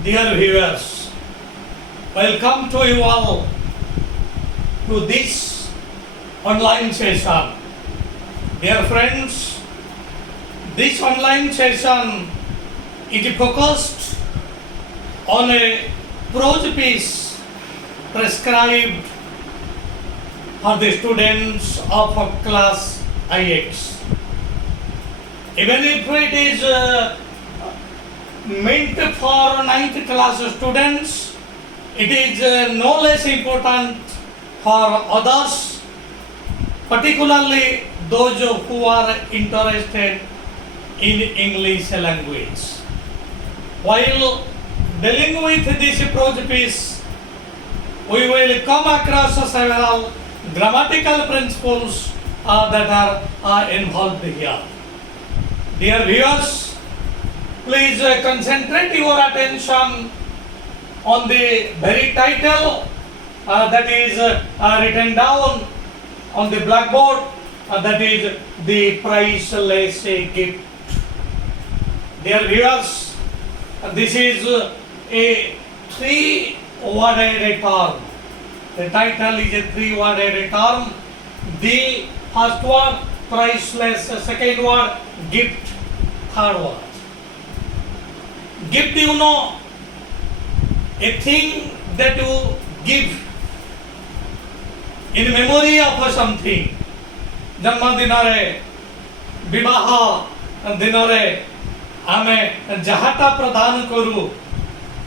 Dear viewers, welcome to you all to this online session. Dear friends, this online session is focused on a prose piece prescribed for the students of class IX. Even if it is meant for 9th class students, it is no less important for others, particularly those who are interested in English language. While dealing with this prose piece, we will come across several grammatical principles that are involved here. Dear viewers, please concentrate your attention on the very title that is written down on the blackboard, that is the priceless gift. Dear viewers, this is a three-worded term. The title is a three-worded term. The first word, priceless, second word, gift, third word. Gift, you know, a thing that you give in memory of something. जन्म दिन विवाह दिन आमे जहाटा प्रदान करू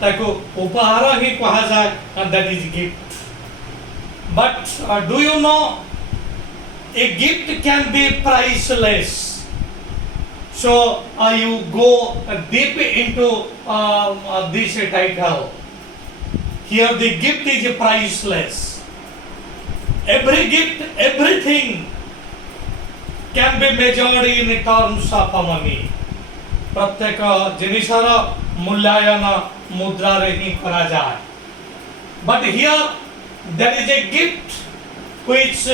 ताको उपहार ही कहा जाए, that is gift. But do you know, a gift can be priceless. So you go deep into this title. Here the gift is priceless. Every gift, everything can be measured in terms of money. प्रत्येक जिनिसर मूल्यायन मुद्रा रे ही करा जाए. But here there is a gift which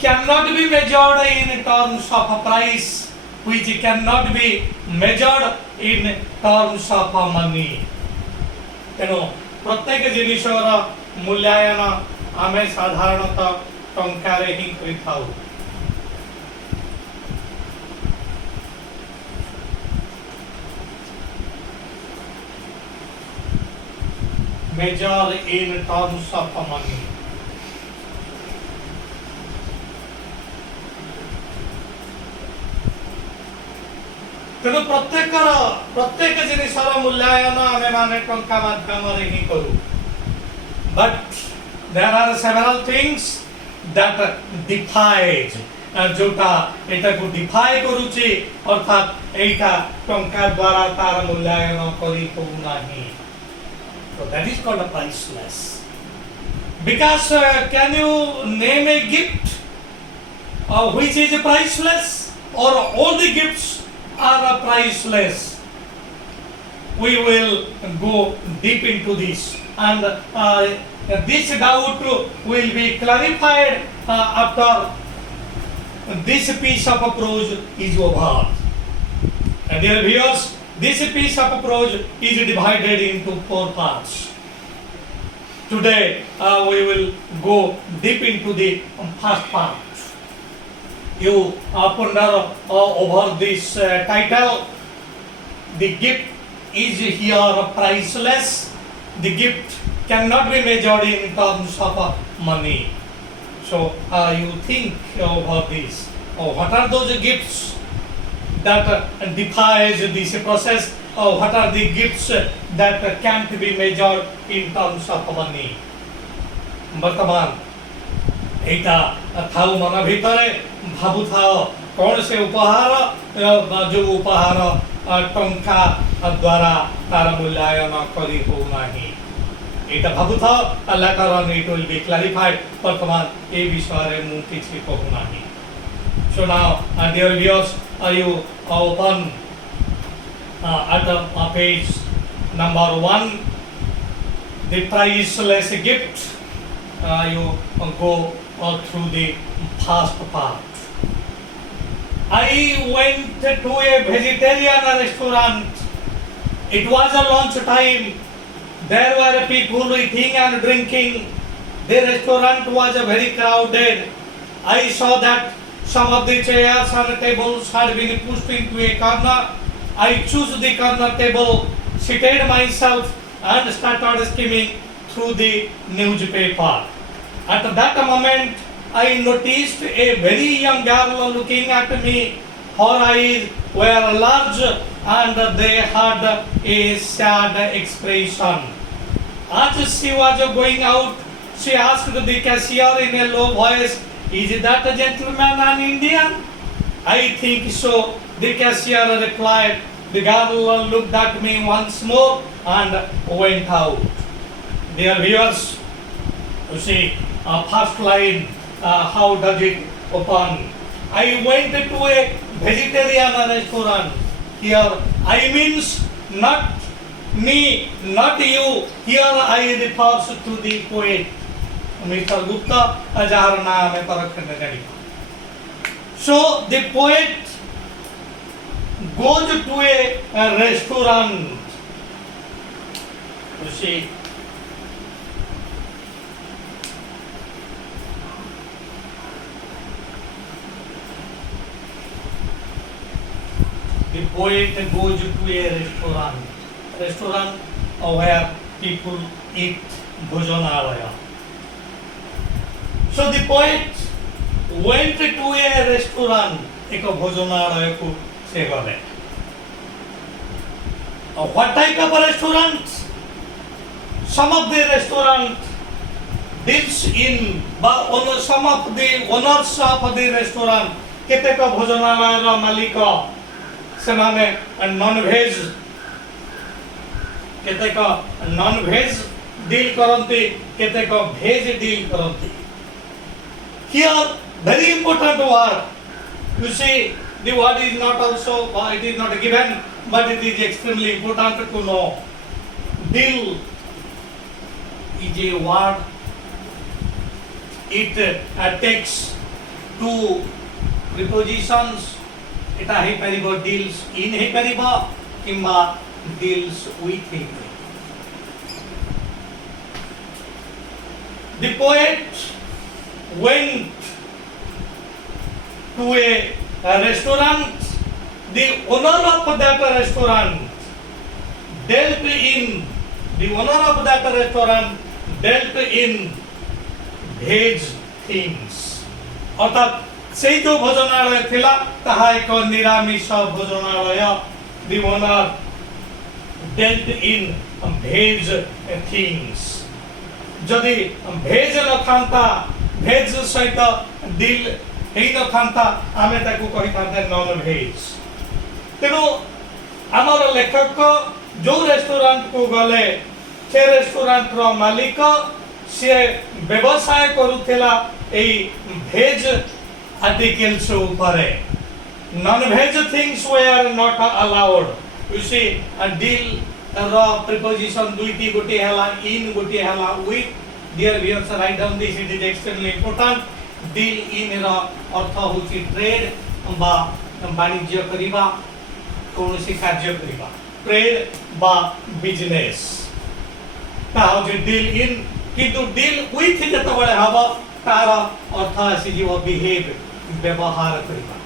cannot be measured in terms of price, which cannot be measured in terms of money. तेणु प्रत्येक जिनिसर मूल्यायन आमे साधारणतः टंकारे ही करिथाउ. Measure in terms of money. तेणु प्रत्येक जिनिसर मूल्यायन आमे माने टंका माध्यम रे ही करू. But there are several things that defies, जोटा एटा को डिफाई करूची, अर्थात एटा टंका द्वारा तार मूल्यायन करी हो नाही. So that is called a priceless. Because can you name a gift which is priceless, or all the gifts are priceless? We will go deep into this, and this doubt will be clarified after this piece of prose is over. And dear viewers, this piece of prose is divided into 4 parts. Today we will go deep into the first part. You ponder over this title. The gift is here priceless. The gift cannot be measured in terms of money. So you think about this. What are those gifts that defies this process? What are the gifts that can't be measured in terms of money? वर्तमान एटा थाउ मन भितरे भाबु थाओ कौन से उपहार जो उपहार टंका द्वारा तार मूल्यायन करी हो नाही. एटा भाबु थाओ, later on it will be clarified. वर्तमान ए विषय रे मु किछि कहू नाही. So now, dear viewers, you open at page number 1, the priceless gift. You go through the first part. I went to a vegetarian restaurant It was a lunch time. There were people eating and drinking. The restaurant was very crowded. I saw that some of the chairs and tables had been pushed into a corner. I chose the corner table, seated myself, and started skimming through the newspaper. At that moment, I noticed a very young girl looking at me. Her eyes were large and they had a sad expression. As she was going out, she asked the cashier in a low voice, "Is that a gentleman an Indian?" "I think so," the cashier replied. The girl looked at me once more and went out. Dear viewers, you see, first line, how does it open? I went to a vegetarian restaurant. Here, I means not me, not you. Here I refers to the poet, Mr. Gupta, jar naam hai Parakhand Gadi. So the poet goes to a restaurant. You see, the poet goes to a restaurant where people eat bhojanalaya. So the poet went to a restaurant, एक भोजनालय को से गले. What type of restaurant? Some of the restaurant deals in, but some of the owners of the restaurant, केतेक भोजनालय रा मालिक ସେମାନେ non-veg केतेक non-veg deal करती, केतेक veg deal करती. Here, very important word. You see, the word is not also, it is not given, but it is extremely important to know. Deal is a word. It takes two prepositions. এটা ହେଇପାରିବ deals in ହେଇପାରିବ କିମ୍ବା deals with ହେଇପାରିବ. The poet went to a restaurant. The owner of that restaurant dealt in, the owner of that restaurant dealt in veg things. अर्थात সেই जो भोजनालय थिला ताहा एक निरामिष भोजनालय. The owner dealt in veg things. जदि भेज न थांता, भेज सहित डील हेई न थांता, आमे ताकू कहि थांते नॉन भेज. तेनु आमर लेखक जो रेस्टोरेंट को गले, से रेस्टोरेंट रो मालिक से व्यवसाय करूथिला एई भेज articles upare. Non-veg things were not allowed. You see, a deal raw preposition duiti gote hela, in gote hela, with. Dear viewers, write down this, it is extremely important. Deal in raw artha hochi trade ba banijya kariba, konosi karya kariba. Trade ba business. ता होची deal in, किंतु deal with जेतबेले हबो तार अर्थ आसीजिव behave, व्यवहार करिबा.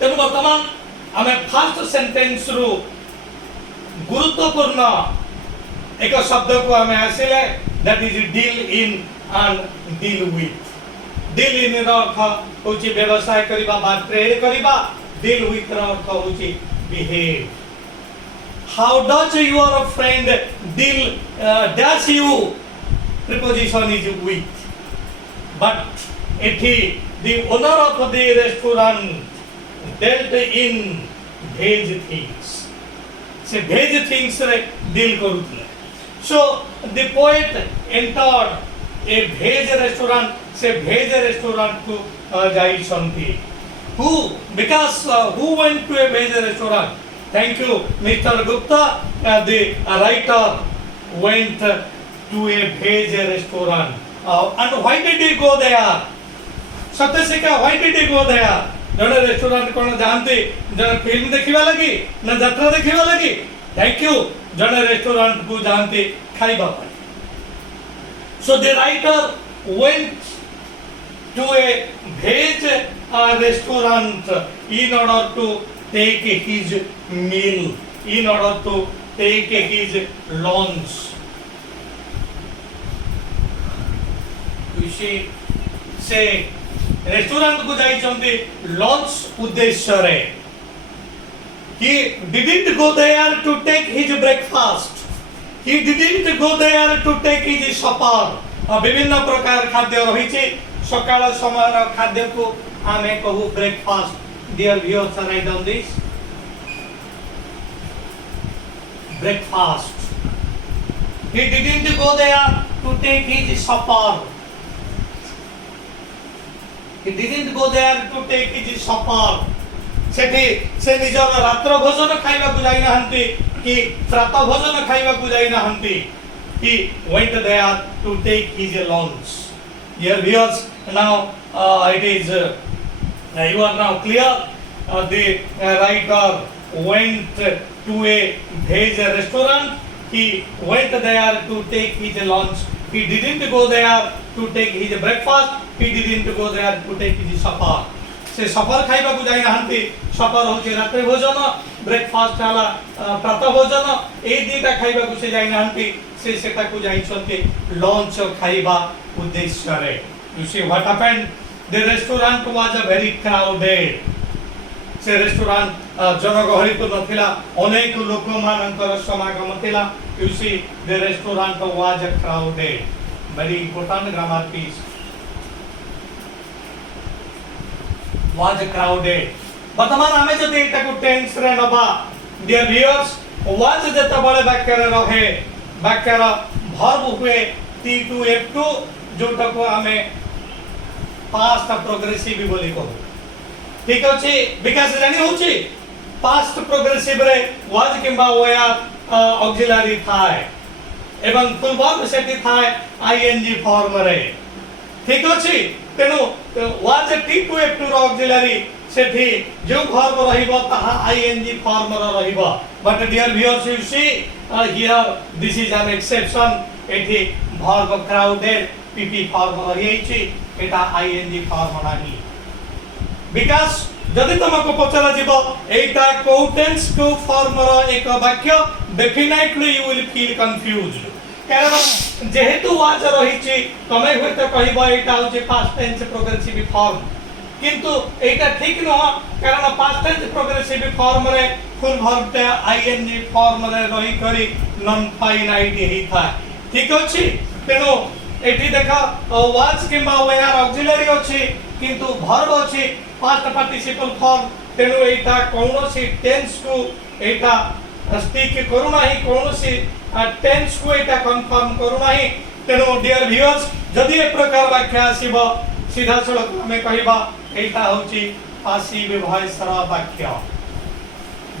तेणु वर्तमान आमे फर्स्ट सेंटेंस रु गुरुत्वपूर्ण एक शब्द को आमे आसिले, that is deal in and deal with. Deal in रो अर्थ होची व्यवसाय करिबा बा ट्रेड करिबा. डील विथ रो अर्थ होची behave. How does your friend deal dash you? Preposition is with. But the owner of the restaurant dealt in veg things. Se veg things re deal करुଥିଲେ. So the poet entered a veg restaurant. Se veg restaurant को जाइछन्ति. Who? Because who went to a veg restaurant? Thank you, Mr. Gupta. The writer went to a veg restaurant. And why did he go there? Satyasika, why did he go there? जड़े restaurant कौन जाते जड़े film देखा लगी ना यात्रा देखा लगी थैंक यू जड़े रेस्टोरेंट को जाते खाइबा so the writer went to a veg restaurant in order to take his meal, in order to take his lunch. You see, से रेस्टोरेंट को जाइछन्ति लंच उद्देश्य रे he didn't go there to take his breakfast, he didn't go there to take his supper. विभिन्न प्रकार खाद्य रही सकाळ समय खाद्य को आमे कहू breakfast dear viewers write down this breakfast he didn't go there to take his supper, he didn't go there to take his supper. सेठी से निजर रात्र भोजन खाइबा को जाई नहंती कि प्रातः भोजन खाइबा को जाई नहंती. He went there to take his lunch. Dear viewers, now it is you are now clear. The writer went to a veg restaurant. He went there to take his lunch. He didn't go there to take his breakfast. He didn't go there to take his supper. से सफर खाइबा को जाई नहंती. सफर होची रात्रि भोजन, breakfast हला प्रातः भोजन. ए दीटा खाइबा को से जाई नहंती. से सेटा को जाइछन्ते लंच खाइबा उद्देश्य रे. You see what happened? The restaurant was very crowded. से रेस्टोरेंट जनगहळीपूर्ण थिला, अनेक लोक मानकर समागम थिला. You see the restaurant was crowded. Very important grammar piece. Was crowded. वर्तमान आमे जदि एटा को टेंस रे नबा डियर व्यूअर्स was जते बळे वाक्य रे रहे वाक्यर वर्ब हुए T2 F2 जोटा को हमें पास्ट प्रोग्रेसिव बोली कहू. ठीक अछि विकास जानी होछि पास्ट प्रोग्रेसिव रे वाज किंबा वेयर ऑक्सिलरी थाए एवं फुल वर्ब सेति थाए आईएनजी फॉर्म रे. ठीक अछि तेनु was T2 F2 row auxiliary सेठी जो वर्ब रहिबो ताहा आईएनजी फॉर्म रो रहिबो. But dear viewers you see here this is an exception. एठी verb crowded pp form रहिछि एटा ing form नाही. बिकॉज़ जदि तुमको पचरा जीवो एटा को टेंस को फॉर्म रो एक वाक्य definitely you will feel confused. कारण जेहेतु वाज रहिछि तमे होते कहबो एटा होछि पास्ट टेंस प्रोग्रेसिव फॉर्म किंतु एटा ठीक न कारण पास्ट टेंस प्रोग्रेसिव फॉर्म रे फुल वर्ब ते आईएनजी फॉर्म रे रही करी नॉन फाइनाइट ही था. ठीक अछि तेनो एठी देखा वाज किंबा वेयर ऑक्सिलरी अछि किंतु वर्ब अछि पास्ट पार्टिसिपल फॉर्म. तेनो एटा कोनोसी टेंस को एटा स्टिक करू नाही, कोनोसी टेंस को एटा कंफर्म करू नाही. तेनो डियर व्यूअर्स जदि ए प्रकार वाक्य आसीबो सीधा सड़क हमें कहबा एटा होछि पासिव वॉइस रा वाक्य.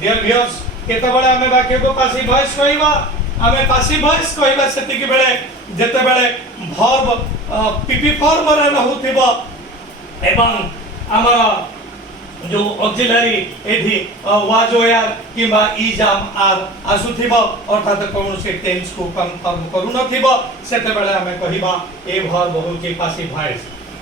डियर व्यूअर्स केते बेले हमें वाक्य को पासिव वॉइस कहबा हमें पासिव वॉइस कहबा सेति के बेले जते बेले वर्ब पीपी फॉर्म रे रहउथिबो एवं हमरा जो ऑक्सिलरी एठी वाज वेयर किबा इज आर आसुथिबो अर्थात कोनोसी टेंस को कंफर्म करू नथिबो सेते बेले हमें कहबा ए वर्ब होछि पासिव वॉइस.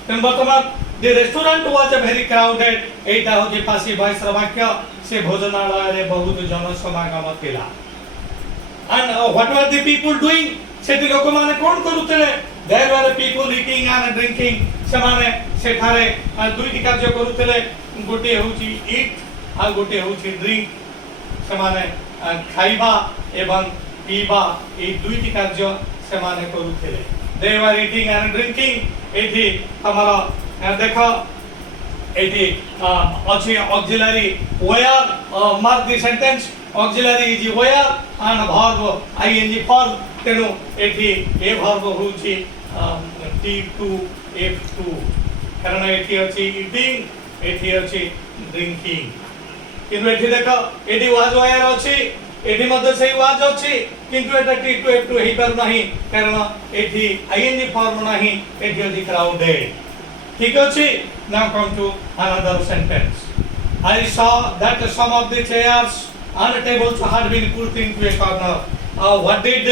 तेन वर्तमान The restaurant was very crowded. एटा होछि पासिव वॉइस रा वाक्य. से भोजनालय रे बहुत जन समागम थिला. And what were the people doing? सेति लोक माने कोन करूतले? There were people eating and drinking. से माने सेठारे दुईटी कार्य करूतले. गोटे होछि eat आ गोटे होछि drink. से माने खाइबा एवं पीबा ए दुईटी कार्य से माने करूतले. They were eating and drinking. एठी हमारा देखो एटी अछि auxiliary were mark the sentence auxiliary is were and verb ING form. तेनु एठी ए वर्ब होछि T2 F2 कारण एठी अछि ईटिंग एठी अछि ड्रिंकिंग. किंतु एठी देखो एठी वाज वेयर अछि एठी मध्ये सेही वाज अछि किंतु एटा T2 F2 हेइ पर नाही कारण एठी आईएनजी फॉर्म नाही एठी अछि क्राउडेड. ठीक अछि. Now come to another sentence. I saw that some of the chairs and tables had been put into a corner. What did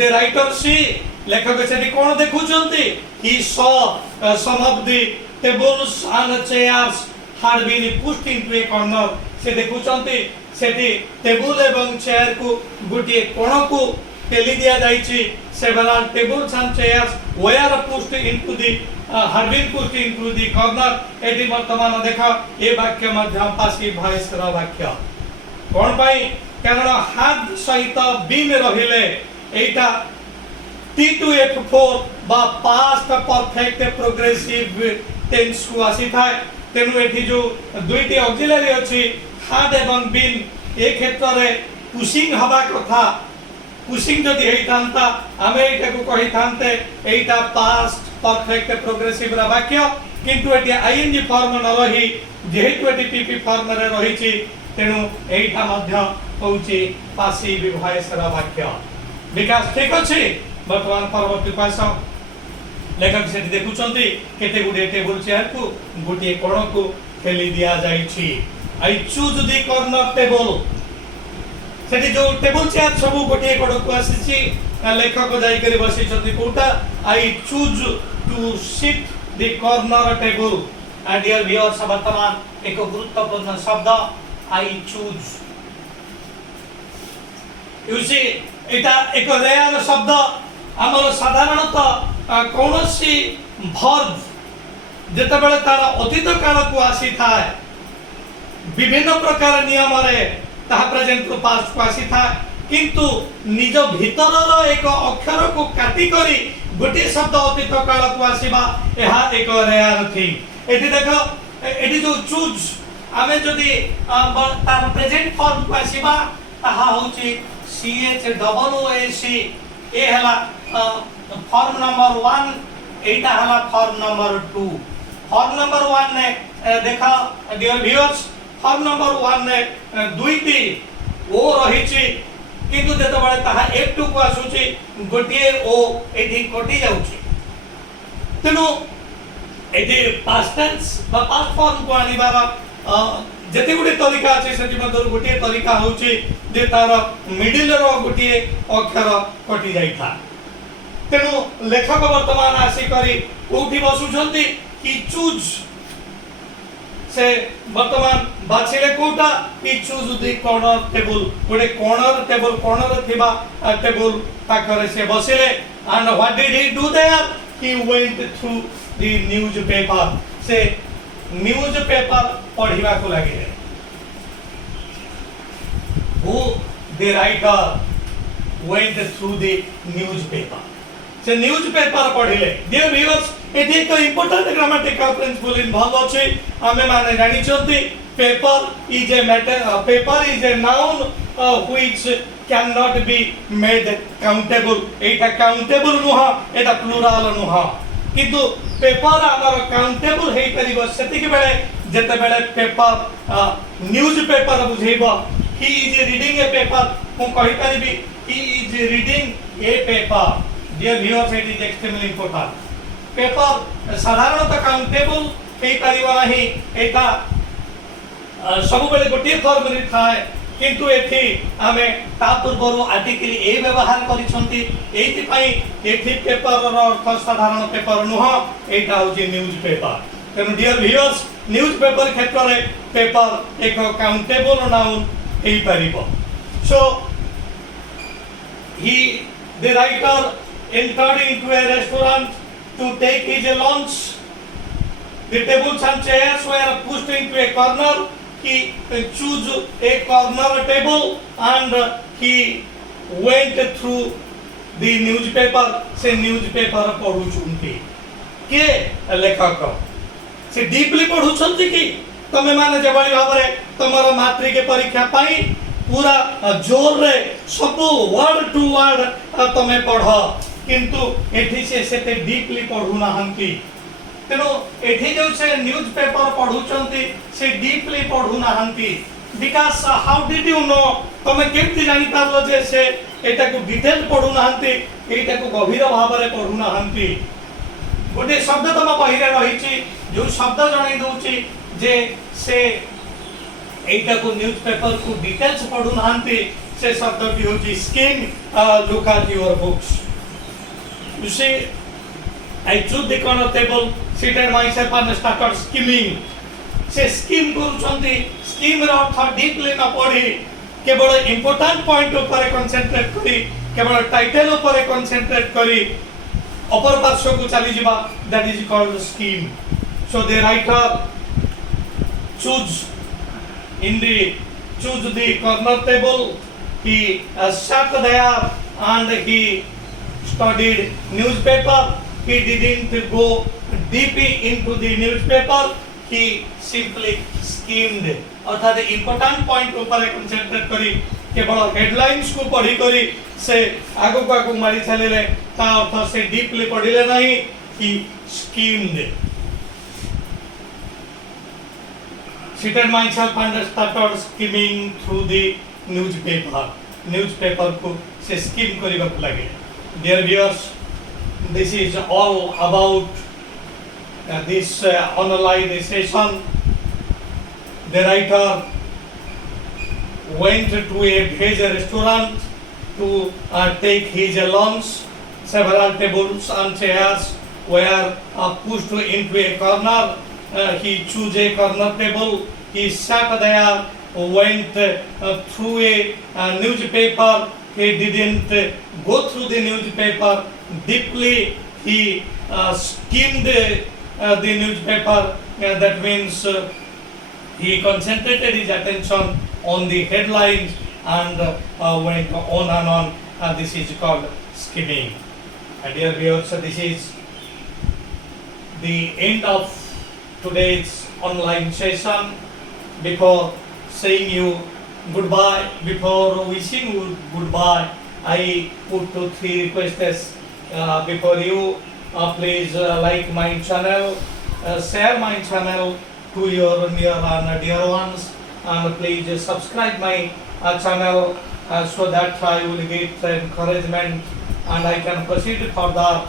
the writer see? लेखक सेठी कोन देखुचंती? He saw some of the tables and chairs had been pushed into a corner. से देखुचंती सेठी table एवं chair को गोटे कोण को ठेली दिया जाइछि. Several tables and chairs were pushed into the had been pushed into the corner. Eighty वर्तमान देखा ए वाक्य मध्यम पासिव वॉइस रा वाक्य कोन पई कारण had सहित been रहिले एटा T2F4 बा past perfect progressive tense को आसी थाए. तेनु एठी जो दुईटी ऑक्सिलरी अछि had एवं been ए क्षेत्र रे पुशिंग हवा कथा. पुशिंग जदि हेइतांता आमे एटा को कहि थांते एटा पास्ट परफेक्ट प्रोग्रेसिव रा वाक्य. किंतु एटी आईएनजी फॉर्म न रही जेहेतु एटी पीपी फॉर्म रे रहिछि तेनु एटा मध्य होउछि पासिव वॉइस रा वाक्य. विकास ठीक अछि. वर्तमान परवर्ती पास लेखक से देखुचंती केते गुडे टेबल चेयर को गुटे कोण को ठेली दिया जाइछि. I choose the corner table. सेठी जो टेबल चेयर सब गोटे कोण को आसीछि लेखक जाई करी बसी छथि कोटा. I choose to sit the corner table. Dear viewers वर्तमान एक गुरुत्वपूर्ण शब्द आई चूज. यू सी एटा एक रेयर शब्द. आमर साधारणतः कौनसी भर्ब जेतेबेले तार अतीत काल को आसी थाए विभिन्न प्रकार नियम रे ताहा प्रेजेंट टू पास्ट को आसी था. किंतु निज भीतरर एक अक्षर को काटी करी गोटे शब्द अतीत काल को आसीबा एहा एक रेयर थिंग. एठी देखो एठी जो चूज आमे जदी तार प्रेजेंट फॉर्म को आसीबा ताहा होची CHOOAC. ए हला फॉर्म नंबर 1 एटा हला फॉर्म नंबर 2. फॉर्म नंबर 1 ने देखा डियर व्यूअर्स फॉर्म नंबर 1 ने दुईटी ओ रहिछि किंतु जेतबेले ताहा F2 को आसुछि गोटिए ओ एठी कटि जाउछि. तेनु एठी पास्ट टेंस बा पास्ट फॉर्म को आनिबार जेते गुटे तरीका अछि सेति मधर गोटिए तरीका होउछि जे तार मिडिल रो गोटिए अक्षर कटि जाई था. तेनु लेखक वर्तमान आसी करी कोठी बसुछंती कि चूज से वर्तमान बाछिले कोटा कि चूज द कॉर्नर टेबल. गोटे कॉर्नर टेबल कॉर्नर थिबा टेबल पाखरे से बसिले. And what did he do there? He went through the newspaper. से न्यूज़पेपर पढ़िबा को लागिले. Who the writer went through the newspaper. से न्यूज़पेपर पढ़िले. डियर व्यूअर्स एठी एक इंपोर्टेंट ग्रामेटिकल प्रिंसिपल इन्वॉल्व अछि. आमे माने जानि छथि paper is a matter. Paper is a noun which can not be made countable. Etah countable नुहा Etah plural नुहा. किंतु पेपर आमर काउंटेबल हेई परिबो सेति के बेले जेते बेले पेपर न्यूज़पेपर बुझेबो. He is reading a paper. मु कहि परिबी he is reading a paper. Dear viewers, it is extremely important. Paper साधारणतः काउंटेबल हेई परिबो नाही. एटा सब बेले गोटे फॉर्म रे थाए. किंतु एठी आमे ता पूर्वरु आर्टिकल ए व्यवहार करिसंती. एथि पई एथि पेपर रो अर्थ साधारण पेपर नुह एटा होची न्यूज़पेपर. तेनु डियर व्यूअर्स न्यूज़पेपर क्षेत्र रे पेपर एक काउंटेबल नाउन हेई परिबो. So the writer entered into a restaurant to take his lunch. The tables and chairs were pushed into a corner. He chose a corner table and he went through the newspaper. से newspaper पढुचुंती के लेखक से deeply पढुचंती कि तमे माने जेबळी भाबरे तमर मात्री के परीक्षा पाई पूरा जोर रे सब वर्ड टू वर्ड तमे पढ. किंतु एठी से सेते डीपली पढु नाहंती. तेनो एठी जो से न्यूज़पेपर पढुचंती से डीपली पढु नाहंती. Because how did you know? तमे केमति जानि पारलो जे से एटा को डिटेल पढु नाहंती. एटा को गभीर भाव रे पढु नाहंती. गोटे शब्द तम बहिरे रहिछि जो शब्द जणाई दउछि जे से एटा को न्यूज़पेपर को डिटेल्स पढ़ु नांती से शब्द की होची scheme look at your books you see I choose the corner table, seated myself and started skimming. से स्कीम करूछंती स्कीम ର ଅର୍ଥ ଡିପଲି ନ ପଢି କେବଳ ଇମ୍ପୋର୍ଟାଣ୍ଟ ପଏଣ୍ଟ ଉପରେ କନସେଣ୍ଟ୍ରେଟ୍ କରି କେବଳ ଟାଇଟଲ ଉପରେ କନସେଣ୍ଟ୍ରେଟ୍ କରି ଅପର ପାର୍ଶ୍ୱକୁ ଚାଲି ଯିବା that is called scheme. So the writer choose the corner table. He sat there and he studied newspaper. He didn't go deep into the newspaper. He simply skimmed. अर्थात important point ऊपर concentrate करी केवल headlines को पढ़ी करी से आगो को आगो मारी चलेले ता अर्थ से डीपली पढ़िले नहीं कि skimmed. Seated myself and started skimming through the newspaper. Newspaper को से स्किम करिबा लगे. Dear viewers, this is all about this online session. The writer went to a veg restaurant to take his lunch. Several tables and chairs were pushed into a corner. He chose a corner table. He sat there, went through a newspaper. He didn't go through the newspaper deeply. He skimmed the newspaper. That means he concentrated his attention on the headlines and went on and on. This is called skimming. Dear viewers, this is the end of today's online session. Before saying you goodbye, before wishing you goodbye, I put 2-3 requests before you. Please like my channel, share my channel to your near and dear ones, and please subscribe my channel so that I will get encouragement and I can proceed further.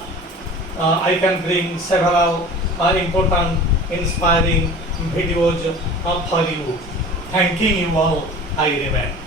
I can bring several important, inspiring videos for you. Thanking you all, I remain.